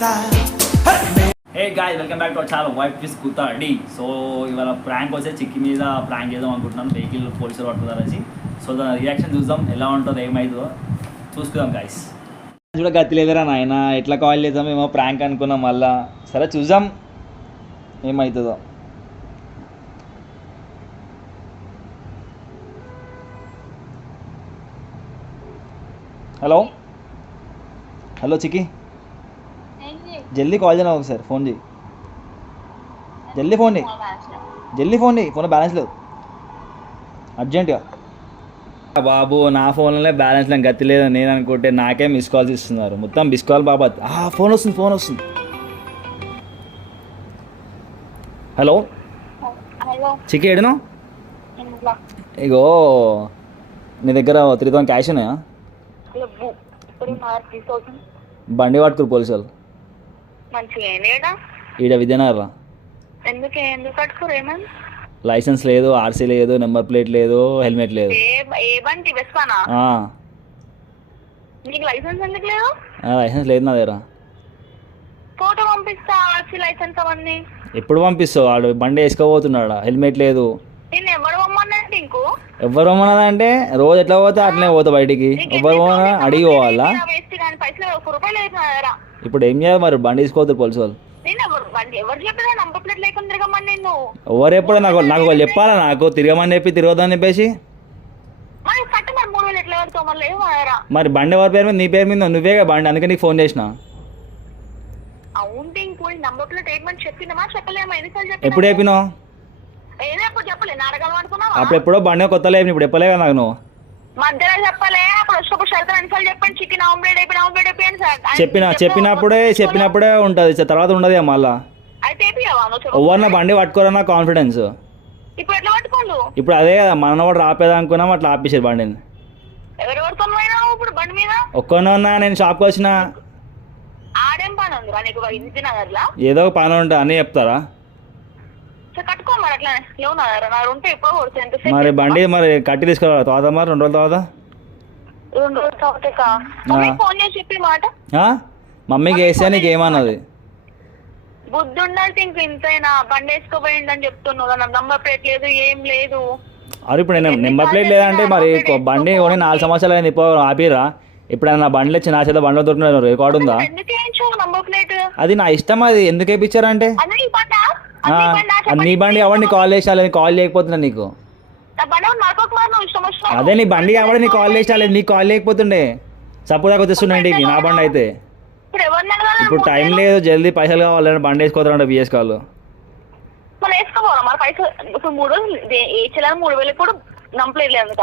Hey guys welcome back to our channel wife with కుతాడి. So ఇవాళ prank వచ్చే చిక్కి మీద ప్రాంక్ చేద్దాం అనుకుంటున్నాను. వెహికల్ పోలీసులు పట్టుకున్నారని. సో దాని రియాక్షన్ చూద్దాం, ఎలా ఉంటుందో ఏమవుతుందో చూసుకుందాం గాయ్స్. చూడ గతి లేదురా నాయన, ఎట్లా కాల్ చేద్దాం, ఏమో ప్రాంక్ అనుకున్నాం మళ్ళా. సరే చూద్దాం ఏమవుతుందో. హలో హలో చిక్కి, జల్దీ కాల్ చేయనా ఒకసారి, ఫోన్ చేయి, జల్దీ ఫోన్ చేయి, జల్దీ ఫోన్ చేయి, ఫోన్లో బ్యాలెన్స్ లేదు అర్జెంటుగా. బాబు నా ఫోన్లోనే బ్యాలెన్స్ లేని గతి లేదు, నేను అనుకుంటే నాకే మిస్ కాల్స్ ఇస్తున్నారు, మొత్తం మిస్ కాల్ బాబాత్. ఫోన్ వస్తుంది, ఫోన్ వస్తుంది. హలో చిక్కి ఏడును? ఇగో నీ దగ్గర 3000 క్యాష్ ఉన్నాయా? బండి పట్టుకురు పోలీసు వాళ్ళు ఈడ విజయనగర్. లైసెన్స్ లేదు, ఆర్సీ లేదు, నెంబర్ ప్లేట్ లేదు, హెల్మెట్ లేదు. లైసెన్స్ లేదు నా దగ్గర. ఎప్పుడు పంపిస్తావు? వాడు బండి వేసుకోబోతున్నాడా, హెల్మెట్ లేదు. ఎవరు రమ్మన్నదా అంటే రోజు ఎట్లా పోతే అట్లనే పోతా బయటికి. ఎవరు పోనా అడిగి పోవాలా? ఇప్పుడు ఏం చేయాలి మరి? బండి తీసుకోవద్దు పోలీసు వాళ్ళు. ఎవరు ఎప్పుడు నాకు వాళ్ళు చెప్పాలా? నాకు తిరగమని చెప్పి తిరగదని చెప్పేసి. మరి బండి ఎవరి పేరు మీద? నీ పేరు మీద నువ్వే బండి, అందుకే నీకు ఫోన్ చేసిన. ఎప్పుడు చెప్పినావు? అప్పుడు ఎప్పుడో బండి కొత్త లేదు, ఇప్పుడు చెప్పలే కదా నాకు నువ్వు. చెప్పినప్పుడే ఉంటది, తర్వాత ఉండదు మళ్ళా. ఎవరిన బండి పట్టుకోరన్నా కాన్ఫిడెన్స్. ఇప్పుడు అదే కదా మనవాడు రాపేదా అనుకున్నాం, అట్లా ఆపేసారు బండిని. ఒక్కనే ఉన్నా, నేను షాప్కి వచ్చిన. ఏదో ఒక పని ఉంటా అని చెప్తారా? మరి బండి మరి కట్టి తీసుకురావాలి తర్వాత, మరి 2 రోజుల తర్వాత. మమ్మీకి వేస్తే నీకు ఏమన్నది? బుద్ధి ఉండాలి ఇంతైనా. బండి వేసుకోపోయిందని చెప్తున్నావు, నంబర్ ప్లేట్ లేదు, ఏం లేదు. అది ఇప్పుడు నేను నెంబర్ ప్లేట్ లేదంటే మరి బండి కొని 4 సంవత్సరాలు అయింది, ఇప్పుడు ఆపిరా? ఇప్పుడు నా బండ్లు వచ్చి నా చేత బండ్లో దొరికిన రికార్డు ఉందా? అది నా ఇష్టం, అది ఎందుకు వేయించారంటే నీ బండి కాబట్టి నీకు కాల్ చేసాలి, కాల్ చేయకపోతున్నా నీకు. అదే నీ బండి కాబట్టి నీకు కాల్ చేసాలి, నీకు కాల్ చేయకపోతుండే సపోజ్ దాకా వచ్చేస్తుండే ఇంటికి నా బండి అయితే. ఇప్పుడు టైం లేదు, జల్దీ పైసలు కావాలి, బండి వేసుకోతారంట బిఎస్ కాల్.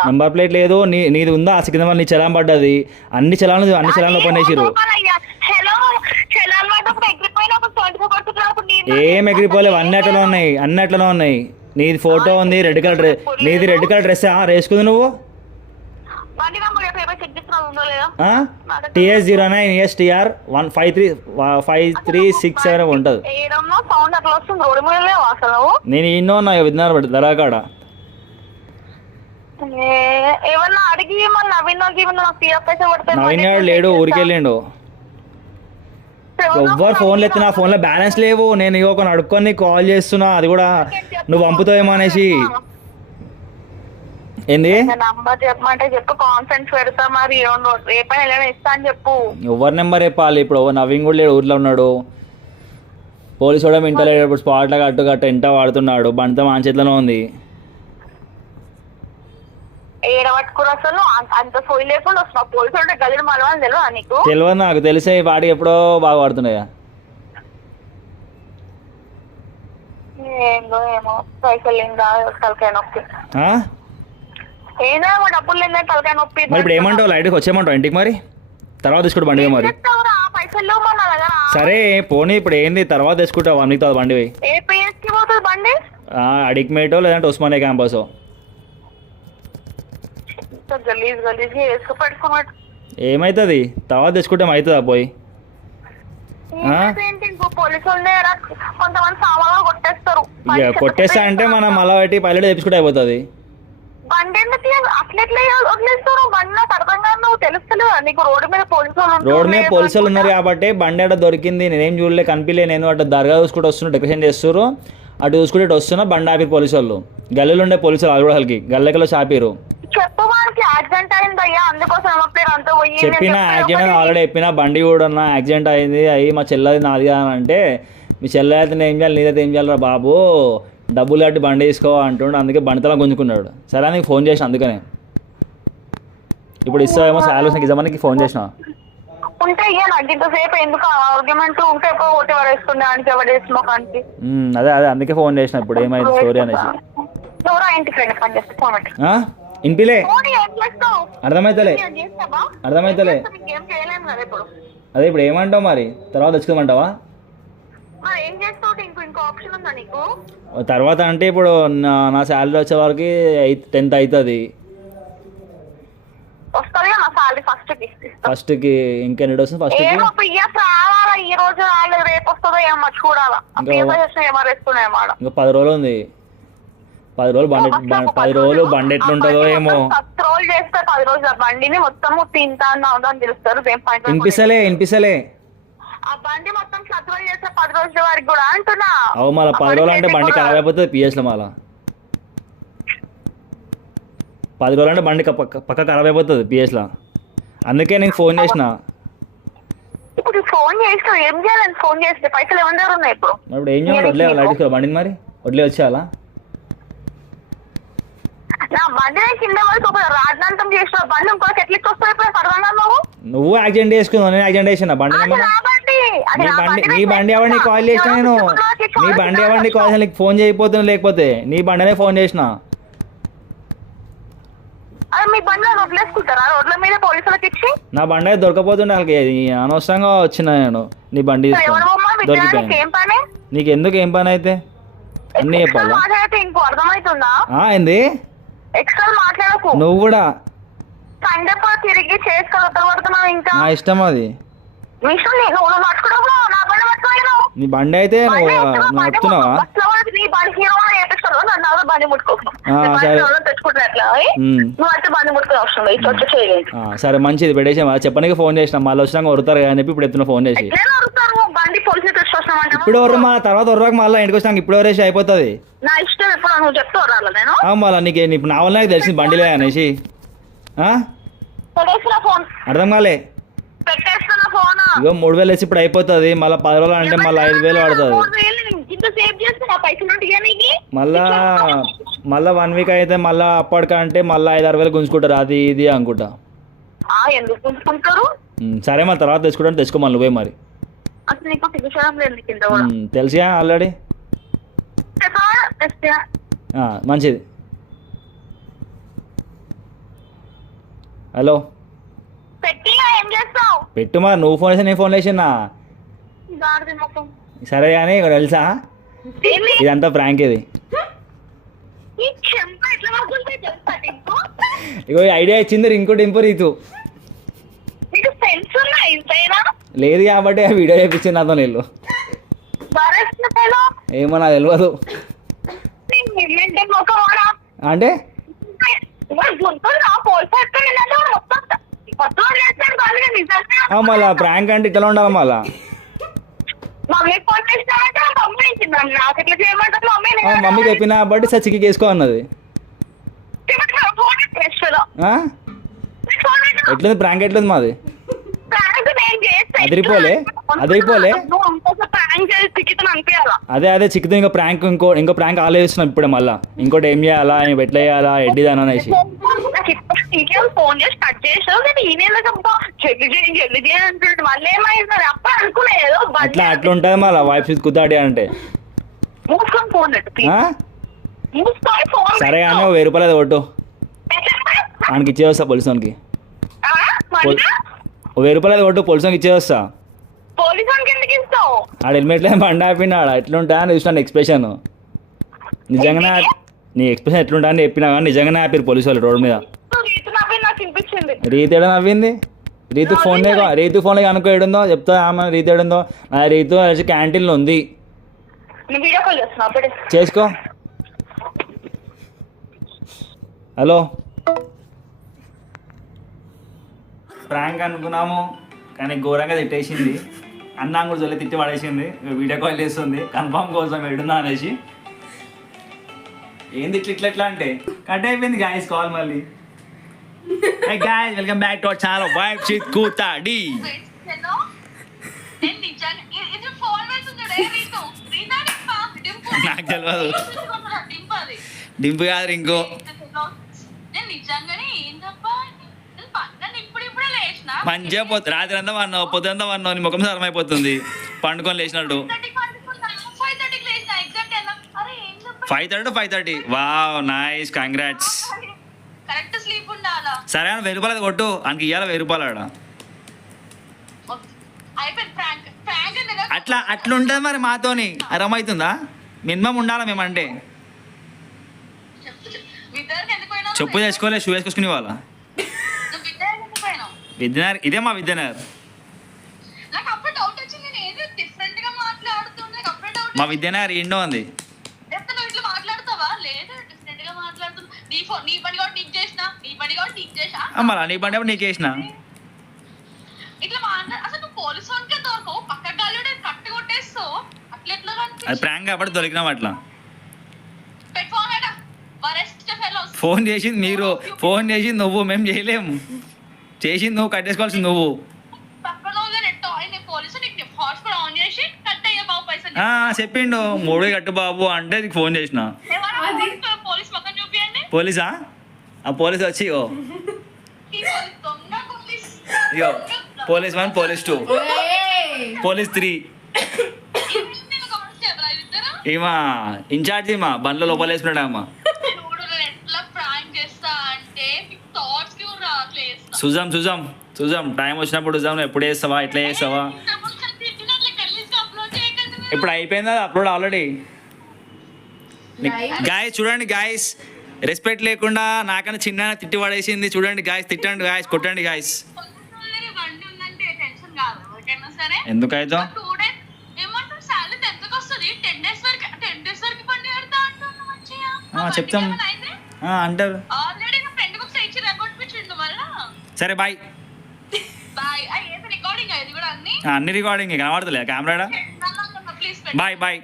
నెంబర్ ప్లేట్ లేదు, నీది ఉందా? కింద నీ చలాన్ పడ్డది, అన్ని చలాన్లు ఓపెన్ చేసిరు. ఏం ఎగిరిపోలేవు, అన్ని అట్లనే ఉన్నాయి. నీది ఫోటో ఉంది, రెడ్ కలర్ డ్రెస్, నీది రెడ్ కలర్ డ్రెస్ వేసుకుంది నువ్వు. TS09STR 15367 ఉంటుంది. నేను ఎన్నో ఉన్నా విన్నారు దరాకాడ. నవీన్ గారు లేడు, ఊరికి వెళ్ళిండు. ఎవ్వరు ఫోన్లు ఎత్తి, నా ఫోన్లో బ్యాలెన్స్ లేవు. నేను ఇవ్వక అడుక్కొని కాల్ చేస్తున్నా, అది కూడా నువ్వు పంపుతావేమో అనేసి. ఏంది ఎవరి నెంబర్ చెప్పాలి? ఇప్పుడు నవీన్ కూడా లేడు, ఊర్లో ఉన్నాడు. పోలీసు కూడా ఇంట్లో లేడు, స్పాట్లో గట్టు ఇంట వాడుతున్నాడు. బండితో మన చేతిలోనే ఉంది. తెలియదు నాకు, తెలిసే వాడికి ఎప్పుడో బాగా పడుతున్నాయా. మరి ఇప్పుడు ఏమంటావు? లైట్కి వచ్చేయమంటావు ఇంటికి? మరి తర్వాత తీసుకుంటా బండి మరి. సరే పోనీ, ఇప్పుడు ఏంది తర్వాత తీసుకుంటావు నీకు బండి పోయి అడిక్మేటో లేదంటే ఉస్మానియా క్యాంపసో. ఏమైతుంది తర్వాత తెచ్చుకుంటే అవుతుందా పోయి? కొట్టేస్తా అంటే మనం మళ్ళా పెట్టి పైలట్ తెప్పించుకుంటే అయిపోతుంది. బండి ఎందుకు అట్లెట్లా వదిలేస్తారు? బండి నాకు అర్థం కాదు, నువ్వు తెలుస్తలేదా నీకు? రోడ్డు మీద పోలీసులు రోడ్ మీద పోలీసులు ఉన్నారు కాబట్టి బండి అట్ట దొరికింది, నేనేం చూడలే, కనిపించలే. నేను అటు దర్గా చూసుకుంటూ వస్తున్నా, డెకరేషన్ చేస్తారు, అటు చూసుకుంటే ఇటు వస్తున్నా, బండి ఆపిరు పోలీసు వాళ్ళు. గల్లీలో ఉండే పోలీసులు వాళ్ళు కూడా వాళ్ళకి గల్లెకలో చాపిరు. చెప్పు వానికి యాక్సిడెంట్ అయింది అయ్యా, అందుకోసం అంతా పోయి చెప్పిన యాక్సిడెంట్ ఆల్రెడీ చెప్పిన, బండి కూడా ఉన్నా యాక్సిడెంట్ అయింది, అయ్యి మా చెల్లది నాది అని అంటే, మీ చెల్లె అయితే ఏం చేయాలి, నీదైతే ఏం చేయాలరా బాబు, డబ్బులు కట్టి బండి తీసుకో అంటుండే, అందుకే బండితలా గుంజుకున్నాడు. సరే నీకు ఫోన్ చేసిన, అందుకనే ఇప్పుడు ఇస్తావేమో సాల్వేషన్ ఇద్దామని ఫోన్ చేసిన. ఉంటే నాకు ఇంతసేపు ఎందుకు ఆర్గ్యుమెంట్ ఉంటే ఒకటి వరేసుకునే అని ఎవడేసి ముఖానికి. అదే అదే అందుకే ఫోన్ చేసిన, ఇప్పుడు ఏమైంది స్టోరీ అనేసి. ఇన్పిలే అర్థమైతలే అర్థమైతలే. అదే ఇప్పుడు ఏమంటావు మరి, తర్వాత తెచ్చుకోమంటావా? తర్వాత అంటే ఇప్పుడు నా శాలరీ వచ్చే వరకు 10th అవుతుంది. ఫస్ట్కి ఇంకెన్ని వస్తుంది? ఫస్ట్కి ఇంకా 10 రోజులు ఉంది. 10 రోజులు బండి 10 రోజులు బండి ఎట్లుంటుందో ఏమో. వినిపిస్తలే అవు మళ్ళీ 10 రోజులు అంటే బండి ఖరాబ్ అయిపోతుంది పిఎస్లో. మళ్ళీ 10 రోజులు అంటే బండి పక్క ఖరాబ్ అయిపోతుంది పిఎస్లో. అందుకే నేను ఫోన్ చేసిన. ఇప్పుడు ఫోన్ చేసిన ఏం చేయాలని? ఫోన్ చేస్తే పైసలు ఏమన్నా ఉన్నాయి ఇప్పుడు. ఇప్పుడు ఏం చేయాలి? వడ్లే అడిగి బండిని మరి వడ్లే వచ్చేయాలా? నా బండి కింద వరకు ఒక రాడ్నంతం చేసిన బండి ఇంకోటి ఎట్లా వస్తాయి అర్థం కాదు. నువ్వు యాక్సిడెంట్ చేసుకున్నావు, నేను యాక్సిడెంట్ చేసిన బండి. నీ బండి ఎవరిని కాల్ చేసిన? నేను నీ బండి ఎవరిని కాల్ చేసిన? నీకు ఫోన్ చేయకపోతున్నా, లేకపోతే నీ బండినే ఫోన్ చేసిన. మీ బండి వదిలేసుకుంటారా రోడ్ల మీద పోలీసులకు ఇచ్చి? నా బండి అయితే దొరకపోతుండే వాళ్ళకి, అనవసరంగా వచ్చిన నేను నీ బండి దొరికిపోయాను. నీకు ఎందుకు ఏం పని అయితే అన్నీ చెప్పాలా? ఇంకో అర్థమవుతుందా? ఏంది ఎక్స్ట్రా మాట్లాడకు. నువ్వు కూడా సండే తిరిగి చేసుకోగలుగుతున్నావు. ఇంకా నా ఇష్టం అది. నీ బండి అయితే నడుపుతున్నావా? సరే మంచిది పెట్టేసా. చెప్పడానికి ఫోన్ చేసిన, మళ్ళీ వచ్చినాక వరుతారు అని చెప్పి ఇప్పుడు ఎత్తున ఫోన్ చేసి. ఇప్పుడు ఎవరు మా తర్వాత వరకు మళ్ళీ ఇంటికి వచ్చినాక ఇప్పుడు ఎవరేసి అయిపోతుంది. మళ్ళీ నీకు ఇప్పుడు నా వల్ల నాకు తెలిసింది బండిలే అనేసి. అర్థం కాలే. ఇగో 3000 వేసి ఇప్పుడు అయిపోతుంది. మళ్ళీ 10 రోజులు అంటే మళ్ళీ 5000 పడుతుంది. మళ్ళా 1 వీక్ అయితే మళ్ళీ అప్పటికంటే మళ్ళీ 5-6 వేలు గుంజుకుంటారు, అది ఇది అనుకుంటా. సరే మరి తర్వాత తెచ్చుకుంటాను, తెచ్చుకో మళ్ళీ నువ్వే మరి. తెలిసియా ఆల్రెడీ. మంచిది. హలో పెట్టు మరి, నువ్వు ఫోన్ చేసి నేను ఫోన్ చేసినా. సరే కానీ ఇక్కడ తెలుసా ఇదంతా ప్రాంక్. ఇది ఇగో ఐడియా ఇచ్చింది ఇంకోటి ఇంపో రీతు. లేదు కాబట్టి ఆ వీడియో చేయించింది నాతో. నీళ్ళు ఏమో నాకు తెలియదు అంటే. మళ్ళా ప్రాంక్ అంటే ఇట్లా ఉండాలి. మళ్ళా మమ్మీ చెప్పిన బట్టి సచికి వేసుకో అన్నది. ఎట్లుంది ప్రాంక్? ఎట్లుంది మాది? అదిరిపోలే అదే అదే చిక్కుతూ ఇంకో ప్రాంక్ ఇంకో ప్రాంక్ ఆలోచిస్తున్నాం ఇప్పుడే. మళ్ళీ ఇంకోటి ఏం చేయాలా, ఎట్లా చేయాలా, ఎడ్డిదాని అనేసి. ఫోన్ చేసి కట్ చేసావు అట్లా అట్లా ఉంటుంది మళ్ళీ వైఫ్ కుదాడి అంటే. సరే అని 1000 రూపాయలు కొట్టు, ఆయనకి ఇచ్చేస్తా పోలీసు వానికి. 1000 రూపాయలు కొట్టు, పోలీసు వానికి ఇచ్చేస్తా. ఆడ హెల్మెట్ లేదు బండి ఆపినా. ఆడ ఎట్లుంటా అని చూసినాను ఎక్స్ప్రెషన్. నిజంగానే నీ ఎక్స్ప్రెషన్ ఎట్లుంటా అని చెప్పినా కానీ నిజంగానే ఆపిరు పోలీసు వాళ్ళు రోడ్డు మీద. రీతు ఏడా నవ్వింది? రీతు ఫోన్లో కనుక్కో ఏడుందో చెప్తా. రీతు ఏడుందో? రీతు క్యాంటీన్లో ఉంది, చేసుకో. హలో. ప్రాంక్ అనుకున్నాము కానీ ఘోరంగా తిట్టేసింది. అన్నా కూడా జొల్లి తిట్టి పడేసింది. వీడియో కాల్ చేస్తుంది కన్ఫామ్ కోసం ఎడున్నా అనేసి. ఏంది ఇట్లా అంటే కట్ అయిపోయింది గాయస్ కాల్ మళ్ళీ. Hey guys, welcome back to our channel Vibe with Kutadi. నాకు తెలియదు. డింపు కాదు ఇంకో. మంచిగా రాత్రి అంతా వన్నావు, పొద్దుంతా వన్నావు, నీ ముఖం సరం అయిపోతుంది పండుకొని లేచినట్టు. 5:30 to 5:30. Wow nice, congrats. సరే అని 1000 రూపాయలు కొట్టు, ఆయనకి ఇవ్వాలి 1000 రూపాయలు ఆడ. అట్లా ఉంటుంది మరి మాతోని. అర్థమవుతుందా? మినిమం ఉండాలా మేమంటే. చెప్పు తెచ్చుకోలే, షూ వేసుకొచ్చుకుని వాళ్ళ విద్యనగర్. ఇదే మా విద్యనగర్. మా విద్యనగర్ ఇండో ఉంది. మళ్ళా నీ బండి నీకు వేసిన. అది ప్రాంక్ కాబట్టి దొరికినాం అట్లా. ఫోన్ చేసింది మీరు, ఫోన్ చేసింది నువ్వు, మేము చేయలేము. చేసింది నువ్వు, కట్టేసుకోవాల్సింది నువ్వు. చెప్పిండు 3 కట్టు బాబు అంటే నీకు ఫోన్ చేసిన. పోలీసా? ఆ పోలీస్ వచ్చి ఇగో పోలీస్ 1, పోలీస్ 2, పోలీస్ 3. ఏమా ఇన్ఛార్జ్ మా బండ్లో లోపల వేసుకున్నాడు అమ్మా. చూసాం టైం వచ్చినప్పుడు చూసాం. ఎప్పుడు వేస్తావా, ఎట్లా చేస్తావా? ఇప్పుడు అయిపోయిందా అప్లోడ్ ఆల్రెడీ. గాయస్ చూడండి గాయస్, రెస్పెక్ట్ లేకుండా నాకన్నా చిన్న తిట్టి పడేసింది. చూడండి గాయస్, తిట్టండి గాయస్, కొట్టండి గాయస్. ఎందుకైతే చెప్తాం అంటారు. సరే బాయ్. అన్ని రికార్డింగ్ కనబడతలే కెమెరా. బాయ్.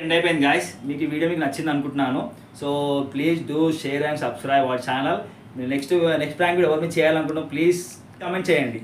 ఎండ్ అయిపోయింది గాయస్. మీకు ఈ వీడియో మీకు నచ్చింది అనుకుంటున్నాను. So please do share and subscribe our channel. Next prank video ఎవరు మీరు చేయాలనుకుంటున్నాం ప్లీజ్ కామెంట్ చేయండి.